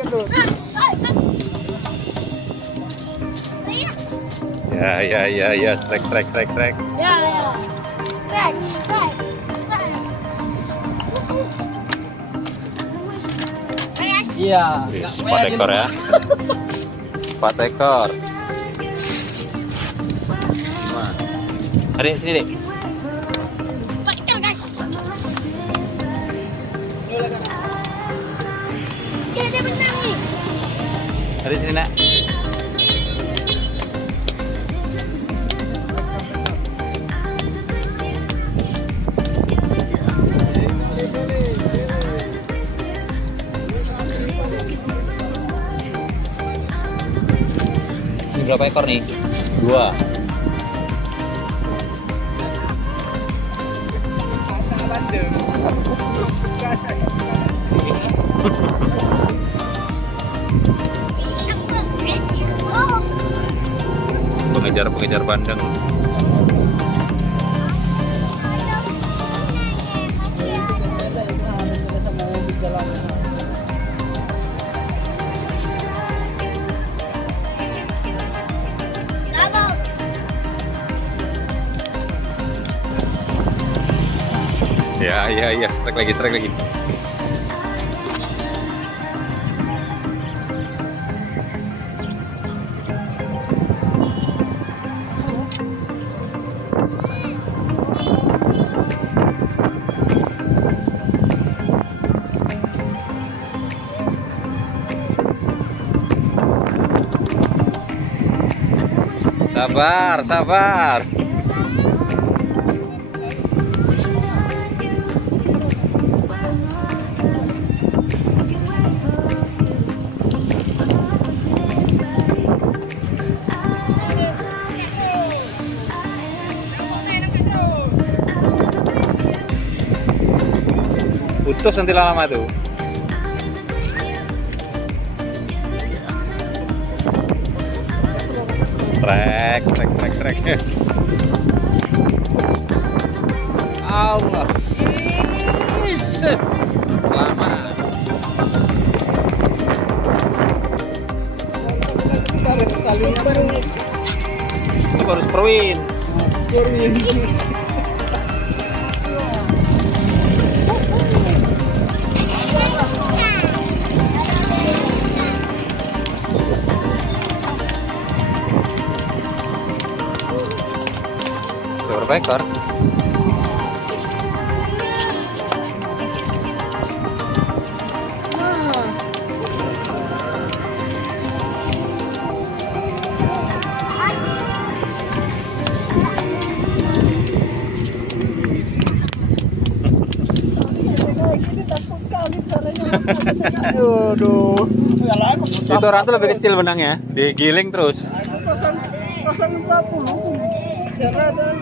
Ya, strike. Ya. Strike. Iya. 4 ekor ya. 4 ekor. Nah. Adik, sini dek. Adik, sini nak. Ini berapa ekor nih? 2. Pengejar bandeng. Ya, strike lagi. Sabar. Putus nanti lama tuh. Trek. Allah. Selamat. Itu baru seperwin. Berapa ekor? Aduh. Itu orang tuh lebih kecil benangnya, digiling terus. 040. Cara dan